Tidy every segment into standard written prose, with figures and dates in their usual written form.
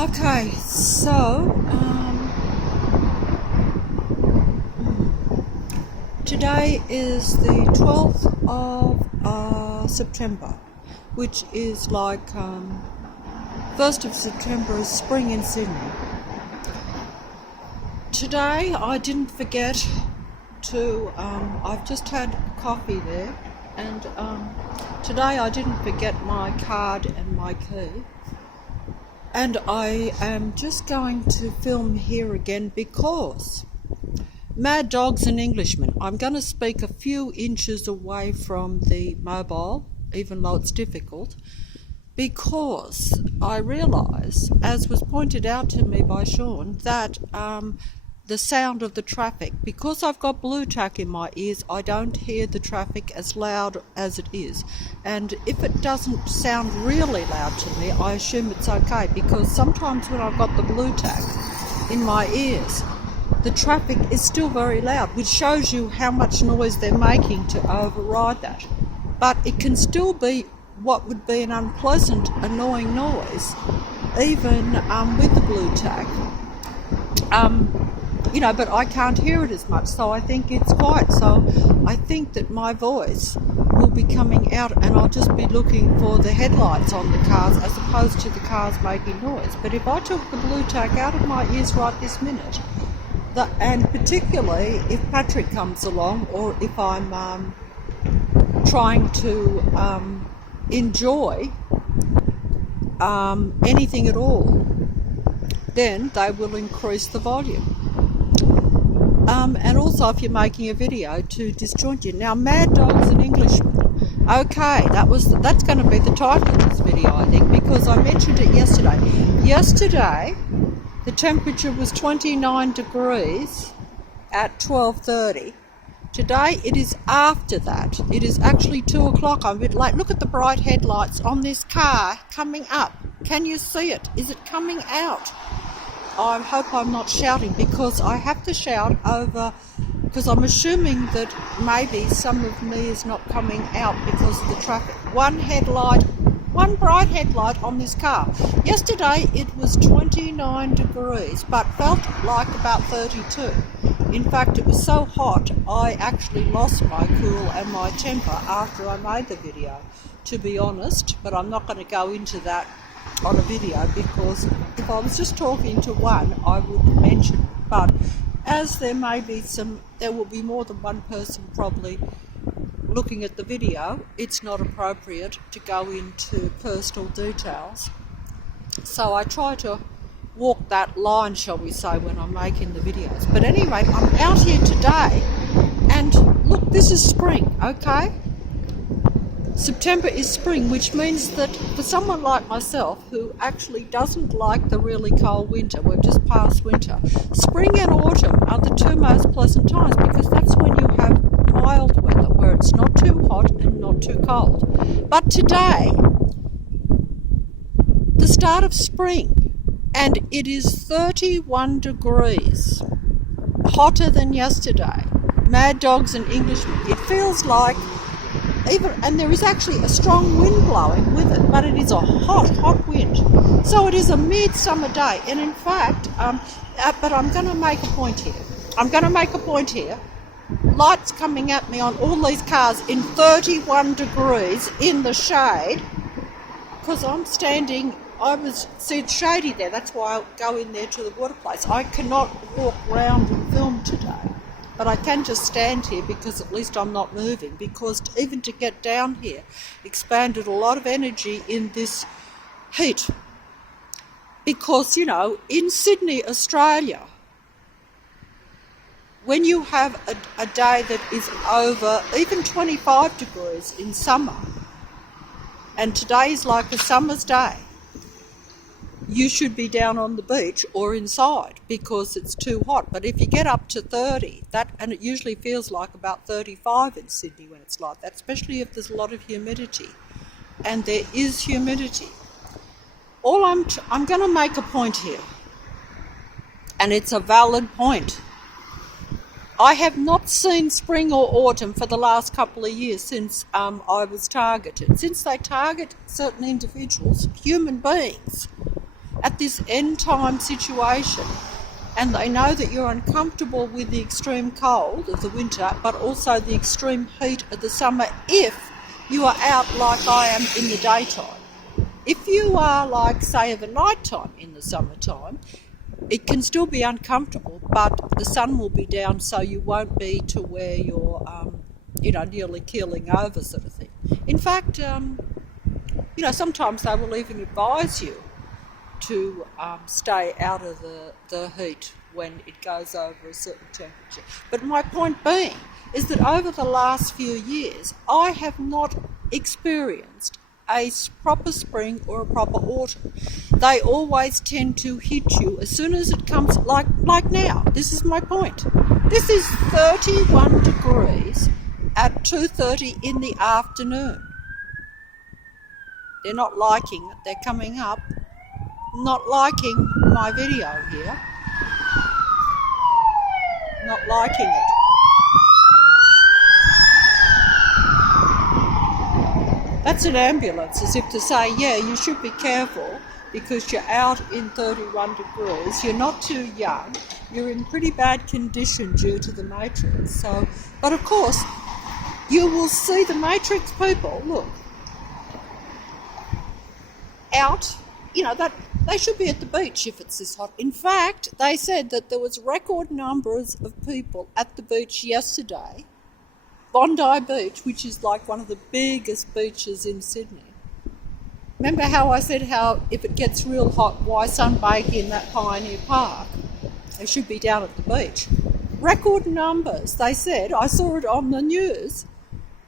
Okay, so today is the 12th of September, which is like 1st of September is spring in Sydney. Today I didn't forget to, I've just had coffee there, and today I didn't forget my card and my key. And I am just going to film here again because Mad Dogs and Englishmen. I'm going to speak a few inches away from the mobile, even though it's difficult, because I realise, as was pointed out to me by Sean, that the sound of the traffic, because I've got blue tack in my ears, I don't hear the traffic as loud as it is. And if it doesn't sound really loud to me, I assume it's okay, because sometimes when I've got the blue tack in my ears, the traffic is still very loud, which shows you how much noise they're making to override that. But it can still be what would be an unpleasant, annoying noise, even with the blue tack. But I can't hear it as much, so I think it's quiet. So I think that my voice will be coming out, and I'll just be looking for the headlights on the cars as opposed to the cars making noise. But if I took the blue tack out of my ears right this minute, and particularly if Patrick comes along, or if I'm trying to enjoy anything at all, then they will increase the volume. And also if you're making a video to disjoint you. Now, Mad Dogs and Englishmen. Okay, that's going to be the title of this video, I think, because I mentioned it yesterday. Yesterday, the temperature was 29 degrees at 12:30. Today, it is after that. It is actually 2 o'clock. I'm a bit late. Look at the bright headlights on this car coming up. Can you see it? Is it coming out? I hope I'm not shouting, because I have to shout over, because I'm assuming that maybe some of me is not coming out because of the traffic. One bright headlight on this car. Yesterday it was 29 degrees, but felt like about 32. In fact, it was so hot, I actually lost my cool and my temper after I made the video, to be honest, but I'm not going to go into that on a video, because if I was just talking to one, I would mention it. But as there will be more than one person probably looking at the video, it's not appropriate to go into personal details. So I try to walk that line, shall we say, when I'm making the videos. But anyway, I'm out here today, and look, this is spring, okay? September is spring, which means that for someone like myself who actually doesn't like the really cold winter, we've just passed winter, spring and autumn are the two most pleasant times, because that's when you have mild weather where it's not too hot and not too cold. But today, the start of spring, and it is 31 degrees, hotter than yesterday. Mad Dogs and Englishmen. It feels like and there is actually a strong wind blowing with it, but it is a hot wind. So it is a midsummer day, and in fact, but I'm going to make a point here. Lights coming at me on all these cars in 31 degrees in the shade, because it's shady there, that's why I'll go in there to the water place. I cannot walk round and film today. But I can just stand here, because at least I'm not moving, because even to get down here expanded a lot of energy in this heat. Because, in Sydney, Australia, when you have a day that is over even 25 degrees in summer, and today is like a summer's day, you should be down on the beach or inside, because it's too hot. But if you get up to 30, and it usually feels like about 35 in Sydney when it's like that, especially if there's a lot of humidity, and there is humidity. I'm going to make a point here, and it's a valid point. I have not seen spring or autumn for the last couple of years since I was targeted. Since they target certain individuals, human beings, at this end time situation, and they know that you're uncomfortable with the extreme cold of the winter, but also the extreme heat of the summer if you are out like I am in the daytime. If you are like, say, of a night time in the summertime, it can still be uncomfortable, but the sun will be down, so you won't be to where you're, nearly keeling over sort of thing. In fact, sometimes they will even advise you to stay out of the heat when it goes over a certain temperature. But my point being is that over the last few years, I have not experienced a proper spring or a proper autumn. They always tend to hit you as soon as it comes, like now. This is my point. This is 31 degrees at 2:30 in the afternoon. They're not liking it. They're coming up, not liking my video here. Not liking it. That's an ambulance, as if to say, yeah, you should be careful because you're out in 31 degrees, you're not too young, you're in pretty bad condition due to the matrix. So, but of course, you will see the matrix people, look, out, that they should be at the beach if it's this hot. In fact, they said that there was record numbers of people at the beach yesterday, Bondi Beach, which is like one of the biggest beaches in Sydney. Remember how I said how if it gets real hot, why sunbake in that Pioneer Park? They should be down at the beach. Record numbers, they said. I saw it on the news,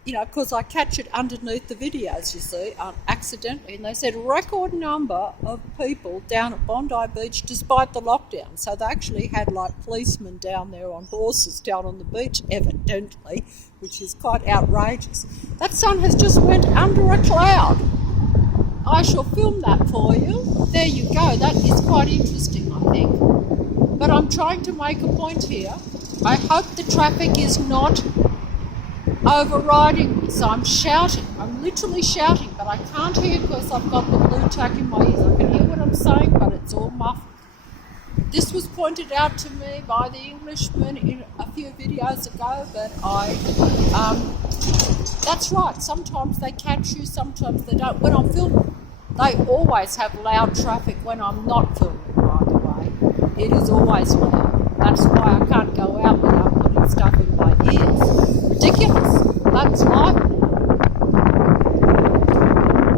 because I catch it underneath the videos, you see, accidentally. And they said record number of people down at Bondi Beach despite the lockdown. So they actually had like policemen down there on horses down on the beach, evidently, which is quite outrageous. That sun has just went under a cloud. I shall film that for you. There you go. That is quite interesting, I think. But I'm trying to make a point here. I hope the traffic is not overriding me. So I'm shouting. I'm literally shouting, but I can't hear because I've got the blue tack in my ears. I can hear what I'm saying, but it's all muffled. This was pointed out to me by the Englishman in a few videos ago, but that's right. Sometimes they catch you, sometimes they don't. When I'm filming, they always have loud traffic when I'm not filming, by the way. It is always loud. That's why I can't go out without putting stuff in my ears. Ridiculous. That's life.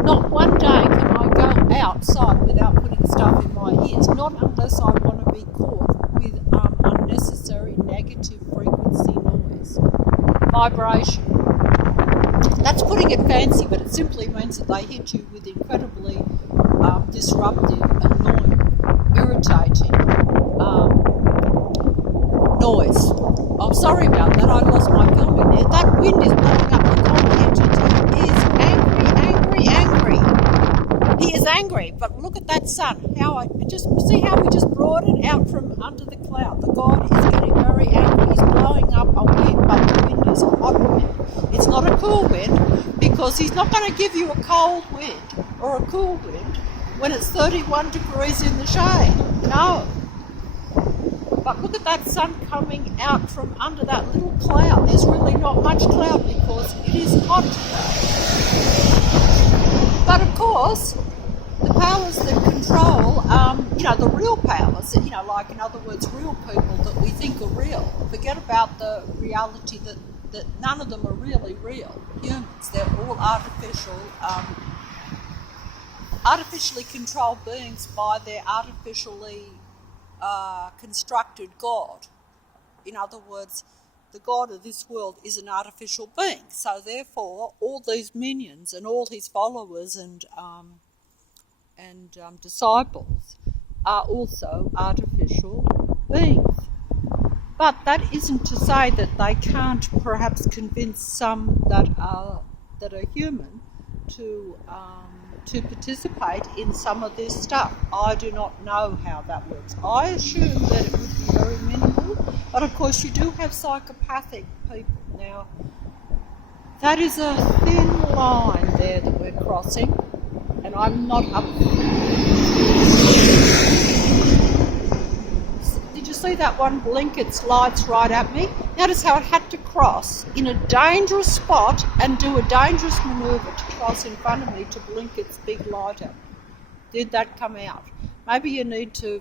Not one day can I go outside without putting stuff in my ears, not unless I want to be caught with unnecessary negative frequency noise, vibration. That's putting it fancy, but it simply means that they hit you with incredibly disruptive, annoying, irritating noise. I'm sorry about that, I lost my filming there. That wind is blowing up. The God entity is angry. He is angry, but look at that sun. See how we just brought it out from under the cloud. The God is getting very angry. He's blowing up a wind, but the wind is a hot wind. It's not a cool wind, because he's not going to give you a cold wind or a cool wind when it's 31 degrees in the shade. No. But look at that sun coming out from under that little cloud. There's really not much cloud because it is hot today. But of course, the powers that control, the real powers, like in other words, real people that we think are real, forget about the reality that none of them are really real humans. They're all artificially controlled beings by their artificially constructed God. In other words, the God of this world is an artificial being. So therefore, all these minions and all his followers and disciples are also artificial beings. But that isn't to say that they can't perhaps convince some that are human to participate in some of this stuff. I do not know how that works. I assume that it would be very minimal, but of course you do have psychopathic people. Now, that is a thin line there that we're crossing, and I'm not up see that one blink its lights right at me? Notice how it had to cross in a dangerous spot and do a dangerous manoeuvre to cross in front of me to blink its big light at me. Did that come out? Maybe you need to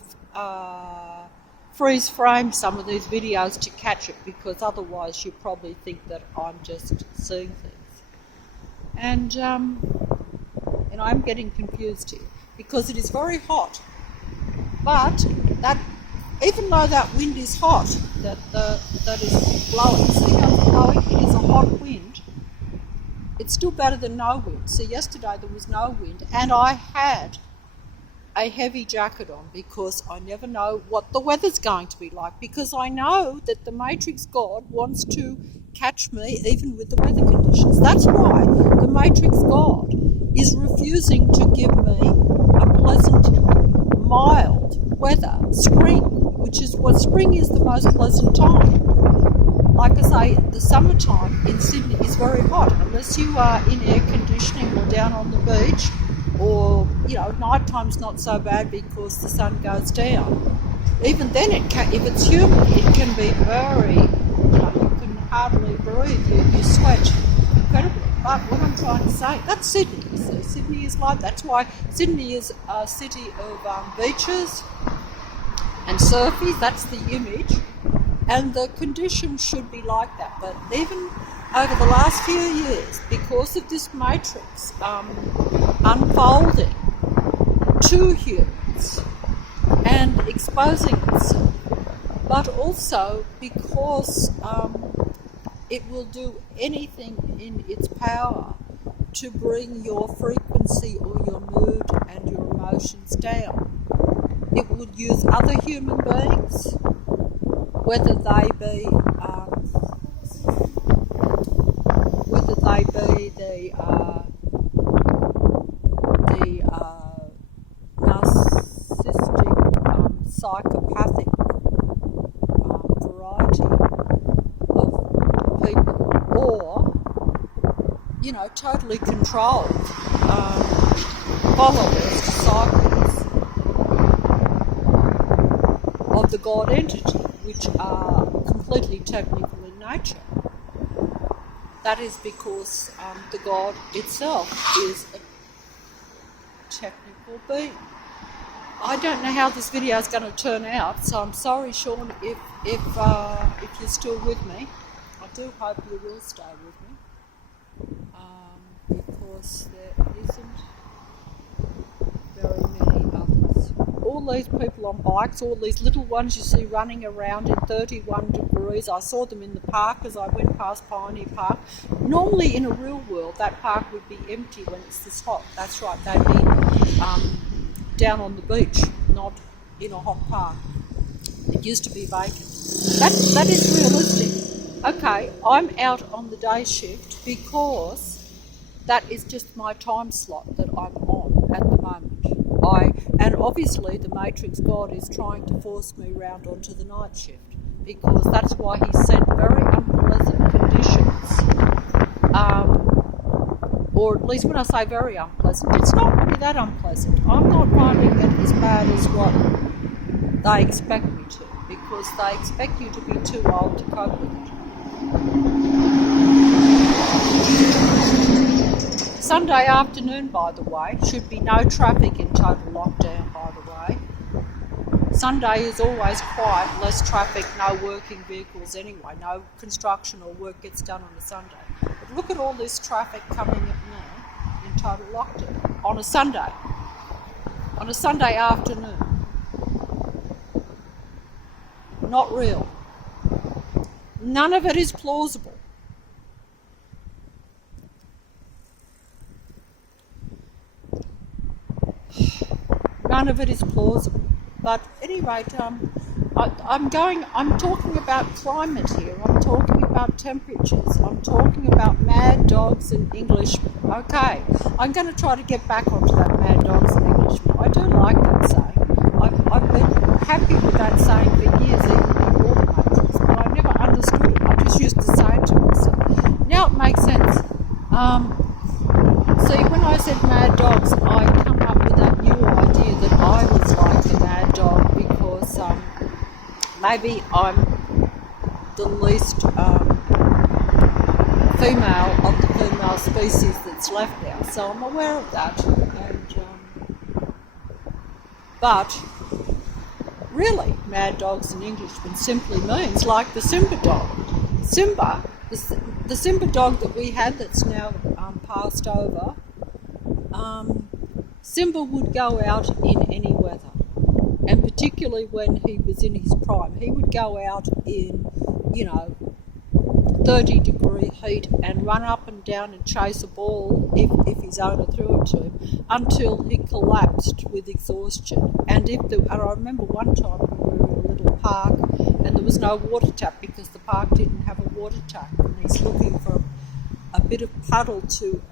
freeze frame some of these videos to catch it, because otherwise you probably think that I'm just seeing things. And I'm getting confused here because it is very hot. But that, even though that wind is hot, that is blowing, see how it's blowing? It is a hot wind. It's still better than no wind. So yesterday there was no wind, and I had a heavy jacket on because I never know what the weather's going to be like, because I know that the Matrix God wants to catch me even with the weather conditions. That's why the Matrix God is refusing to give me a pleasant, mild weather, spring, which is what spring is, the most pleasant time. Like I say, the summertime in Sydney is very hot, unless you are in air conditioning or down on the beach, or, nighttime's not so bad because the sun goes down. Even then, if it's humid, it can be very, you can hardly breathe, you sweat incredibly. But what I'm trying to say, that's Sydney. So Sydney is like, that's why Sydney is a city of beaches and surfies, that's the image. And the conditions should be like that. But even over the last few years, because of this matrix unfolding to humans and exposing itself, but also because it will do anything in its power to bring your frequency or your mood and your emotions down. It would use other human beings, whether they be the narcissistic, psychopathic variety of people, or totally controlled followers, disciples of the God entity, which are completely technical in nature. That is because the God itself is a technical being. I don't know how this video is going to turn out, so I'm sorry, Sean, if you're still with me. I do hope you will stay with me, because there isn't very many others. All these people on bikes, all these little ones you see running around in 31 degrees, I saw them in the park as I went past Pioneer Park. Normally in a real world that park would be empty when it's this hot. That's right, they'd be down on the beach, not in a hot park. It used to be vacant. That is realistic. Okay, I'm out on the day shift because that is just my time slot that I'm on at the moment. And obviously the Matrix God is trying to force me round onto the night shift, because that's why he sent very unpleasant conditions. Or at least when I say very unpleasant, it's not really that unpleasant. I'm not finding it as bad as what they expect me to, because they expect you to be too old to cope with it. Sunday afternoon, by the way, should be no traffic in total lockdown, by the way. Sunday is always quiet, less traffic, no working vehicles anyway, no construction or work gets done on a Sunday. But look at all this traffic coming at me in total lockdown on a Sunday afternoon. Not real. None of it is plausible. None of it is plausible. But at any rate, I'm talking about climate here. I'm talking about temperatures. I'm talking about mad dogs and Englishmen. Okay, I'm going to try to get back onto that mad dogs and Englishmen. I do like that saying. I've been happy with that saying for years, even before the Matrix, but I never understood it. I just used to say it to myself. Now it makes sense. See, when I said mad dogs, I come up with that new idea that I was like the mad dog because maybe I'm the least female of the female species that's left now, so I'm aware of that. But really, mad dogs in Englishman simply means like the Simba dog. Simba, the Simba dog that we had that's now passed over, Simba would go out in any weather, and particularly when he was in his prime. He would go out in, 30-degree heat and run up and down and chase a ball if his owner threw it to him until he collapsed with exhaustion. And I remember one time we were in a little park and there was no water tap because the park didn't have a water tap, and he's looking for a bit of puddle to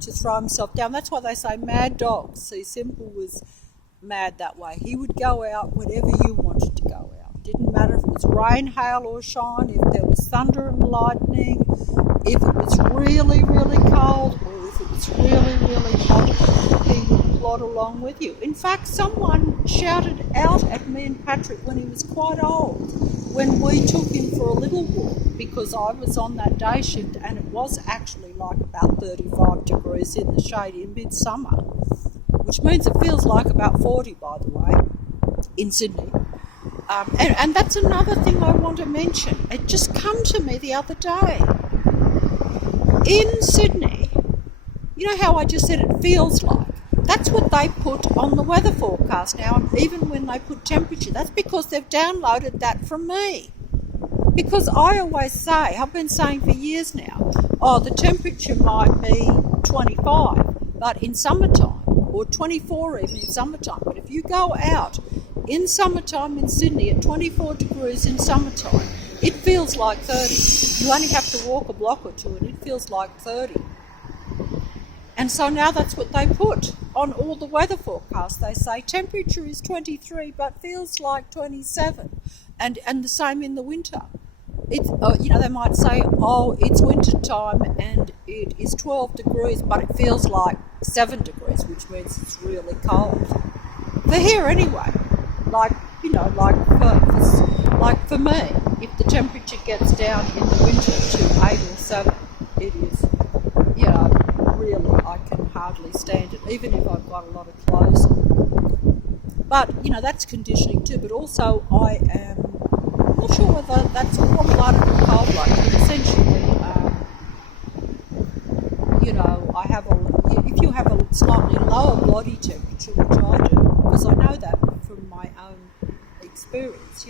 throw himself down. That's why they say mad dogs. See, Simba was mad that way. He would go out whenever you wanted to go out. Didn't matter if it was rain, hail or shine, if there was thunder and lightning, if it was really, really cold, or if it was really, really hot, he would plod along with you. In fact, someone shouted out at me and Patrick when he was quite old, when we took him for a little walk, because I was on that day shift and it was actually like about 35 degrees in the shade in midsummer, which means it feels like about 40, by the way, in Sydney. And that's another thing I want to mention. It just come to me the other day. In Sydney, you know how I just said it feels like? That's what they put on the weather forecast now, and even when they put temperature, that's because they've downloaded that from me. Because I always say, I've been saying for years now, the temperature might be 25, but in summertime, or 24 even in summertime, but if you go out in summertime in Sydney at 24 degrees in summertime, it feels like 30. You only have to walk a block or two and it feels like 30. And so now that's what they put on all the weather forecasts. They say temperature is 23 but feels like 27. And the same in the winter. It's they might say, it's winter time and it is 12 degrees but it feels like 7 degrees, which means it's really cold. For here anyway. Like for me, if the temperature gets down in the winter to 8 or 7, it is, really, I can hardly stand it, even if I've got a lot of clothes on. But, that's conditioning too, but also I'm not sure whether that's warm-blooded or cold-blooded, but essentially, if you have a slightly lower body temperature, which I do, because I know that from my own experience,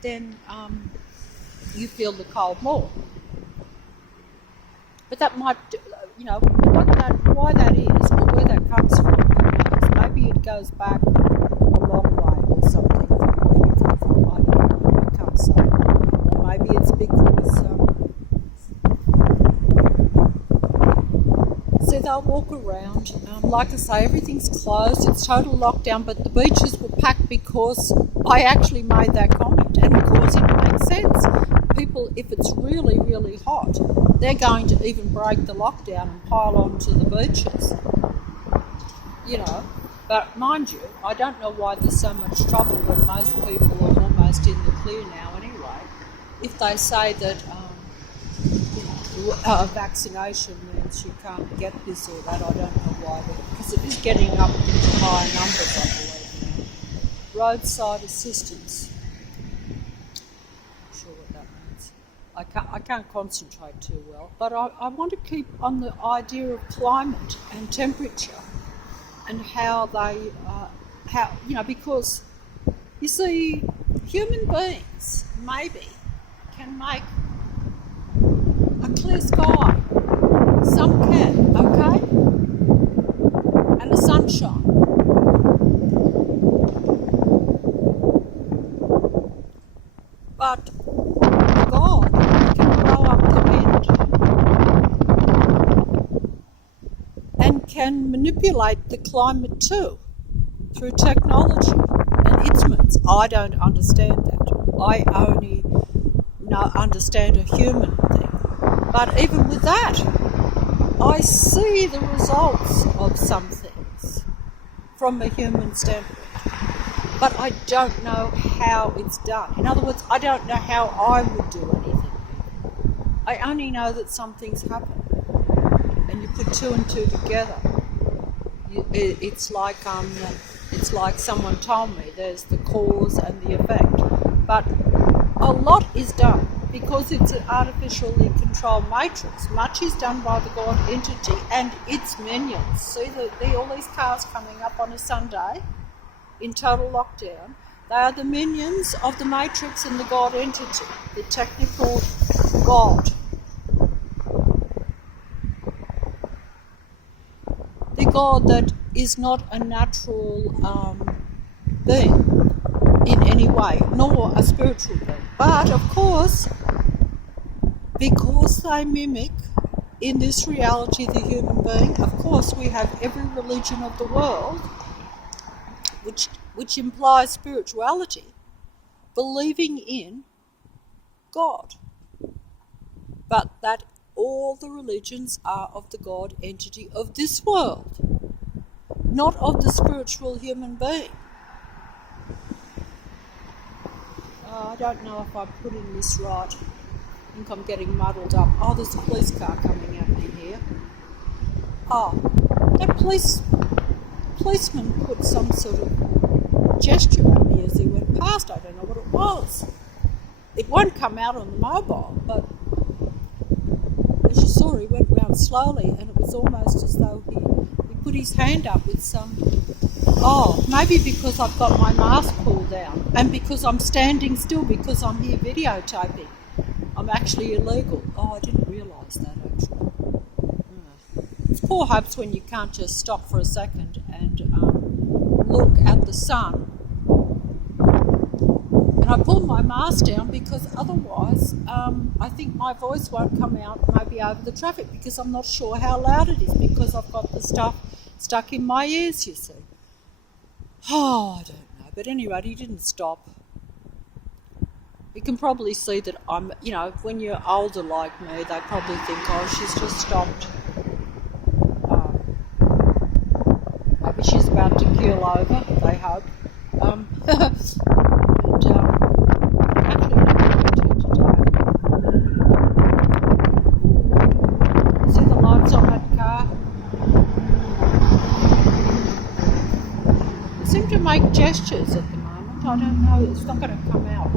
then you feel the cold more. But that might, why that is, or where that comes from, who knows? Maybe it goes back a long way or something from where you come from. I don't know, I can't say. Or maybe it's because, so they'll walk around. Like I say, everything's closed. It's total lockdown, but the beaches were packed because I actually made that comment. And of course it makes sense. People, if it's really, really hot, they're going to even break the lockdown and pile onto the beaches. But mind you, I don't know why there's so much trouble when most people are almost in the clear now anyway. If they say that vaccination means you can't get this or that, I don't know why, because it is getting up into higher numbers, I believe now. Roadside assistance. Not sure what that means. I can't concentrate too well, but I want to keep on the idea of climate and temperature and how they, because you see, human beings maybe can make a clear sky. Some can, okay? And the sunshine. But God can blow up the wind and can manipulate the climate too through technology and instruments. I don't understand that. I only understand a human thing. But even with that, I see the results of some things from a human standpoint. but I don't know how it's done. In other words, I don't know how I would do anything. I only know that some things happen, and you put two and two together. It's like someone told me there's the cause and the effect, but a lot is done because it's an artificially controlled matrix. Much is done by the God entity and its minions. See all these cars coming up on a Sunday in total lockdown. They are the minions of the matrix and the God entity, the technical God. The God that is not a natural being in any way, nor a spiritual being. But of course, because they mimic in this reality the human being, of course we have every religion of the world, which implies spirituality, believing in God. But that all the religions are of the God entity of this world, not of the spiritual human being. I don't know if I'm putting this right. I think I'm getting muddled up. Oh, there's a police car coming at me here. Oh, that policeman put some sort of gesture at me as he went past. I don't know what it was. It won't come out on the mobile, but as you saw, he went round slowly, and it was almost as though he put his hand up with some... Oh, maybe because I've got my mask pulled down, and because I'm standing still, because I'm here videotaping. I'm actually illegal. Oh, I didn't realise that, actually. It's poor hopes when you can't just stop for a second and look at the sun. And I pulled my mask down because otherwise I think my voice won't come out maybe over the traffic, because I'm not sure how loud it is, because I've got the stuff stuck in my ears, you see. Oh, I don't know. But anyway, he didn't stop. You can probably see that I'm, when you're older like me, they probably think, oh, she's just stopped. Maybe she's about to keel over, they hope. Actually, what I'm going to today. See the lights on that car? They seem to make gestures at the moment. I don't know, it's not going to come out.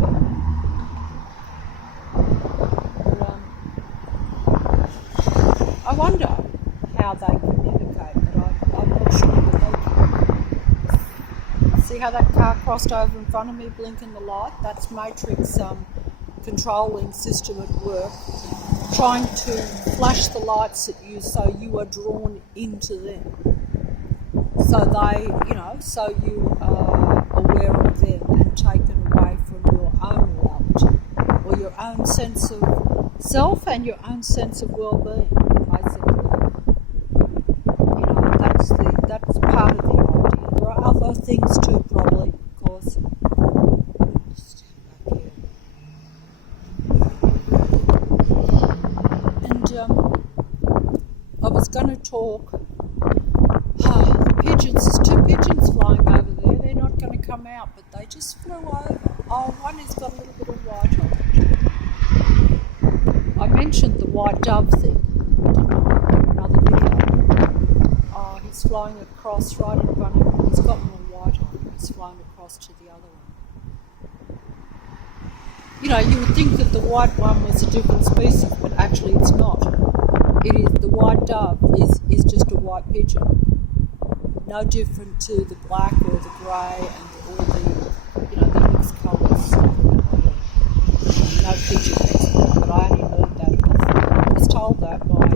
I wonder how they communicate, but I'm not sure that they can. See how that car crossed over in front of me, blinking the light? That's Matrix controlling system at work, trying to flash the lights at you so you are drawn into them. So they, so you are aware of them and taken away from your own reality, or your own sense of self and your own sense of well-being. Basically, that's part of the idea. There are other things too, probably, of course. Just stand back here. And I was going to talk. The pigeons. There's two pigeons flying over there. They're not going to come out, but they just flew over. Oh, one has got a little bit of white on it. I mentioned the white dove thing. Another video. Oh, he's flying across right in front of him. He's got more white on him. He's flying across to the other one. You would think that the white one was a different species, but actually it's not. It is the white dove is just a white pigeon. No different to the black or the grey and all the mixed colours. No pigeon expert, but I only learned that. I was told that by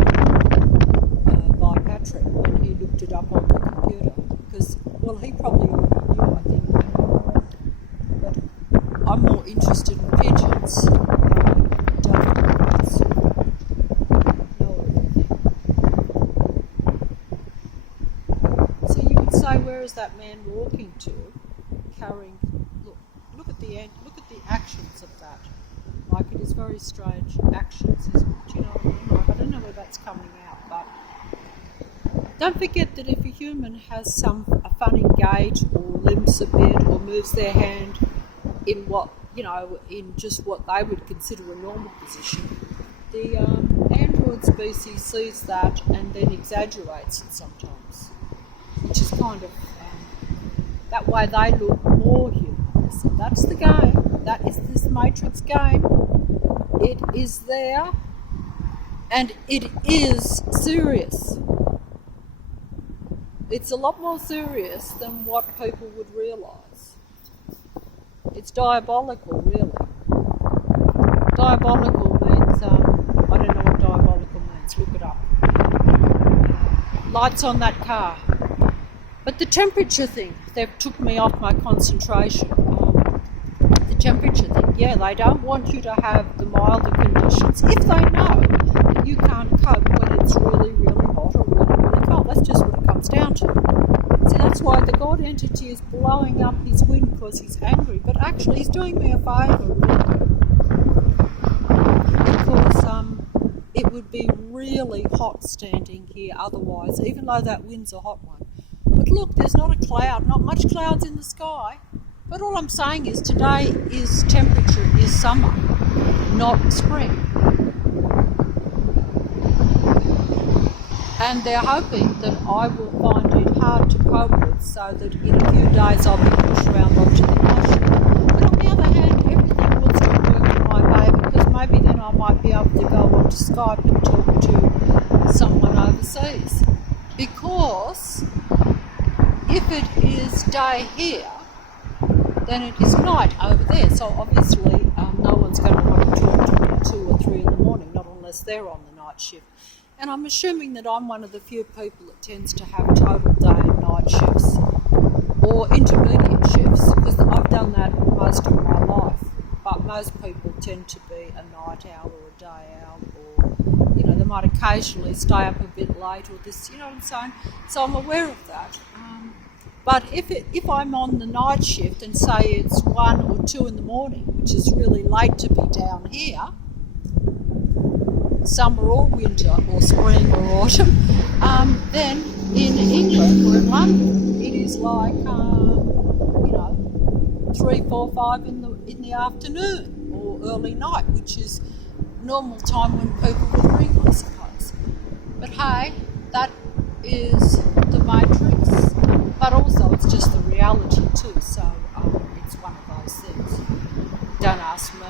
Patrick when he looked it up on the computer. Because, well, he probably already knew, I think. But I'm more interested in pigeons. Where is that man walking to, carrying? Look at the actions of that. Like, it is very strange actions, isn't it? Do you know what I mean? Like, I don't know where that's coming out, but Don't forget that if a human has a funny gait or limps a bit or moves their hand in in just what they would consider a normal position, the android species sees that and then exaggerates it sometimes, which is kind of that way they look more human. So that's the game. That is this Matrix game. It is there, and it is serious. It's a lot more serious than what people would realise. It's diabolical, really. Diabolical means, I don't know what diabolical means, look it up. Lights on that car. But the temperature thing, they've took me off my concentration. The temperature thing, yeah, they don't want you to have the milder conditions if they know that you can't cope when it's really, really hot or really, really cold. That's just what it comes down to. See, that's why the God entity is blowing up his wind because he's angry, but actually he's doing me a favour, really. Because it would be really hot standing here otherwise, even though that wind's a hot one. But look, there's not a cloud, not much clouds in the sky. But all I'm saying is today's temperature is summer, not spring. And they're hoping that I will find it hard to cope with so that in a few days I'll be pushed around onto the ocean. But on the other hand, everything will still work in my favour because maybe then I might be able to go onto Skype and talk to someone overseas. Because if it is day here, then it is night over there. So obviously no one's going to want to talk to me at 2 or 3 in the morning, not unless they're on the night shift. And I'm assuming that I'm one of the few people that tends to have total day and night shifts or intermediate shifts, because I've done that most of my life. But most people tend to be a night owl or a day owl, or they might occasionally stay up a bit late or this, you know what I'm saying? So I'm aware of that. But if I'm on the night shift and say it's 1 or 2 in the morning, which is really late to be down here, summer or winter or spring or autumn, then in England or in London it is like 3, 4, 5 in the afternoon or early night, which is normal time when people would drink, I suppose. But hey, that is the Matrix, but also it's just the reality too, so it's one of those things. Don't ask me,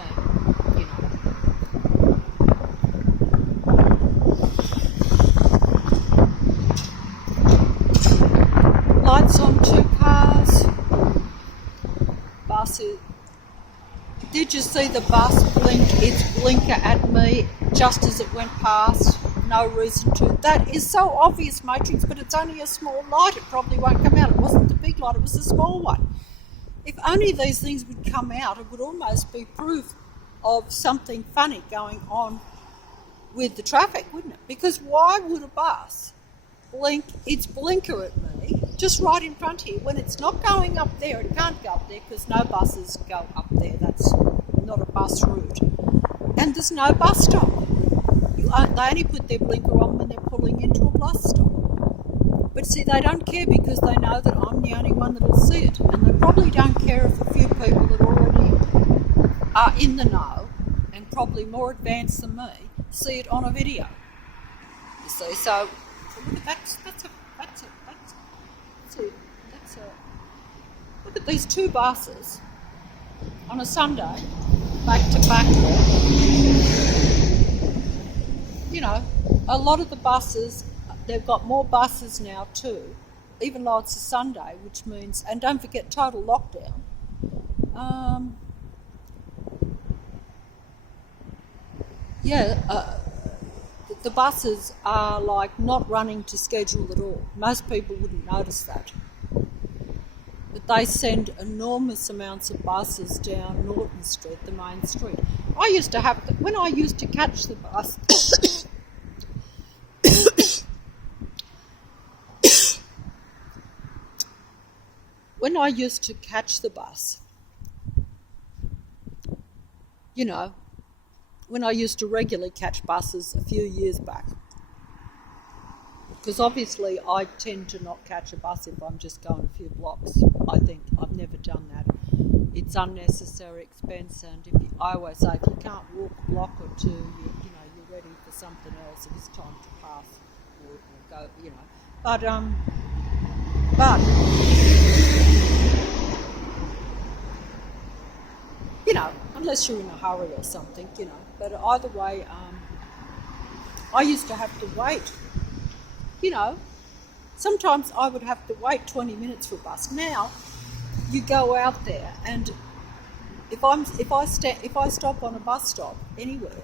Lights on 2 cars, buses. Did you see the bus blink its blinker at me just as it went past? No reason to. That is so obvious, Matrix, but it's only a small light. It probably won't come out. It wasn't the big light, it was the small one. If only these things would come out, it would almost be proof of something funny going on with the traffic, wouldn't it? Because why would a bus blink its blinker at me just right in front here when it's not going up there? It can't go up there because no buses go up there. That's not a bus route. And there's no bus stop. They only put their blinker on when they're pulling into a bus stop. But see, they don't care because they know that I'm the only one that'll see it. And they probably don't care if a few people that already are in the know and probably more advanced than me see it on a video. You see, so look at these 2 buses on a Sunday, back to back. A lot of the buses, they've got more buses now too, even though it's a Sunday, which means, and don't forget total lockdown. The buses are like not running to schedule at all. Most people wouldn't notice that. But they send enormous amounts of buses down Norton Street, the main street. When I used to catch the bus, when I used to catch the bus, when I used to regularly catch buses a few years back, Because obviously I tend to not catch a bus if I'm just going a few blocks. I think I've never done that. It's unnecessary expense, and I always say if you can't walk a block or two, you're ready for something else. It is time to pass or go, But unless you're in a hurry or something, But either way, I used to have to wait. Sometimes I would have to wait 20 minutes for a bus. Now, you go out there, and if I stop on a bus stop anywhere,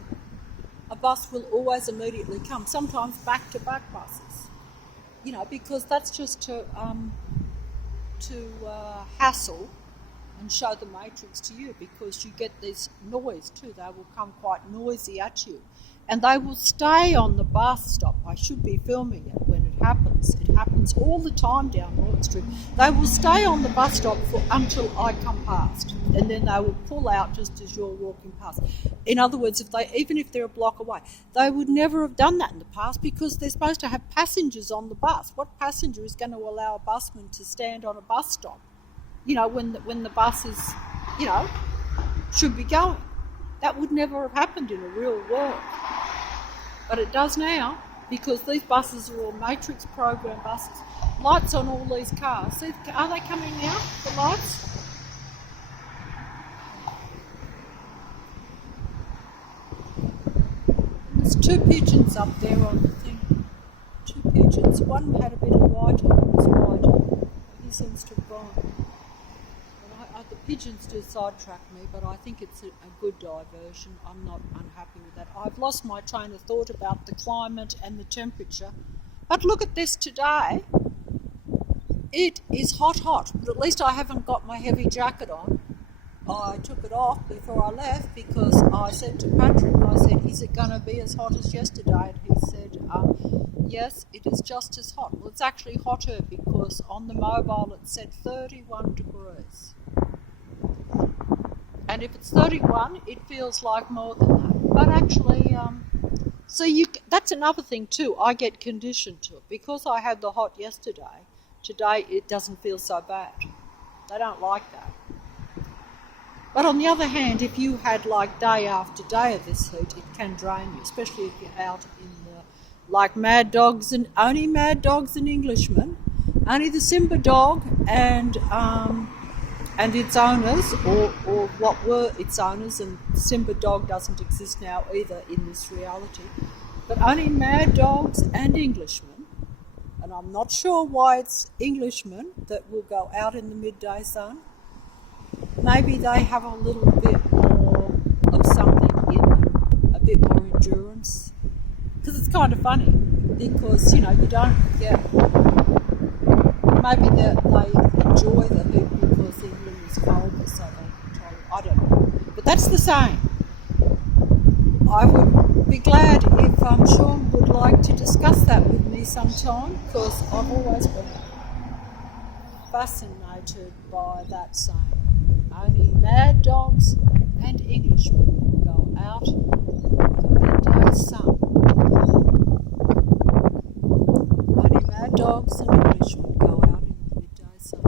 a bus will always immediately come. Sometimes back-to-back buses, because that's just to hassle and show the matrix to you, because you get this noise too. They will come quite noisy at you. And they will stay on the bus stop. I should be filming it when it happens. It happens all the time down North Street. They will stay on the bus stop until I come past. And then they will pull out just as you're walking past. In other words, even if they're a block away, they would never have done that in the past, because they're supposed to have passengers on the bus. What passenger is going to allow a busman to stand on a bus stop, when the bus is, should be going? That would never have happened in a real world. But it does now, because these buses are all matrix program buses. Lights on all these cars. See, are they coming now, the lights? There's two pigeons up there on the thing. Two pigeons. One had a bit of white on it, was white. He seems to have gone. The pigeons do sidetrack me, but I think it's a good diversion. I'm not unhappy with that. I've lost my train of thought about the climate and the temperature. But look at this today. It is hot, but at least I haven't got my heavy jacket on. I took it off before I left, because I said to Patrick, is it going to be as hot as yesterday? And he said, yes, it is just as hot. Well, it's actually hotter, because on the mobile it said 31 degrees. And if it's 31, it feels like more than that. But actually, that's another thing too. I get conditioned to it. Because I had the hot yesterday, today it doesn't feel so bad. They don't like that. But on the other hand, if you had like day after day of this heat, it can drain you, especially if you're out in like mad dogs and Englishmen. Only the Simba dog and its owners, or what were its owners, and Simba dog doesn't exist now either in this reality, but only mad dogs and Englishmen, and I'm not sure why it's Englishmen that will go out in the midday sun. Maybe they have a little bit more of something in them, a bit more endurance, because it's kind of funny, because, you don't get, maybe they enjoy the heat because England is cold, so they control it. I don't know. But that's the same. I would be glad if Sean would like to discuss that with me sometime, because I've always been fascinated by that saying. Only mad dogs and Englishmen go out in the midday sun. Only mad dogs and Englishmen go out in the midday sun.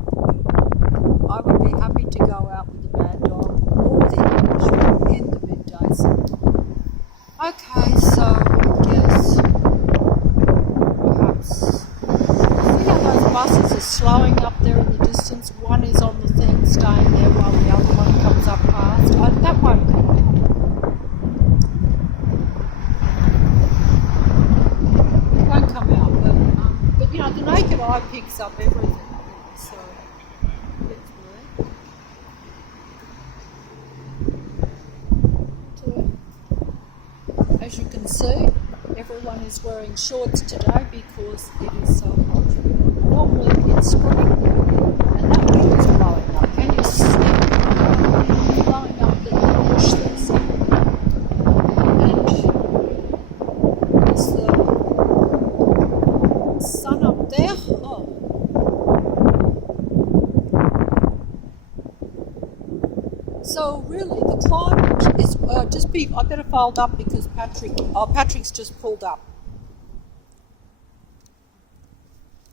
I would be happy to go out with the mad dog or the Englishman in the midday sun. Okay, so I guess perhaps see how those buses are slowing up there in the distance. One is on the thing, staying there while the other one comes up past. That won't come out. It won't come out, but the naked eye picks up everything. So as you can see, everyone is wearing shorts today because it is so hot. Normally it's spring, and that wind is blowing up. Can you see? It's blowing up the bush that's and is the sun up there? Oh. So really, the climate is I better fold up because Patrick's just pulled up.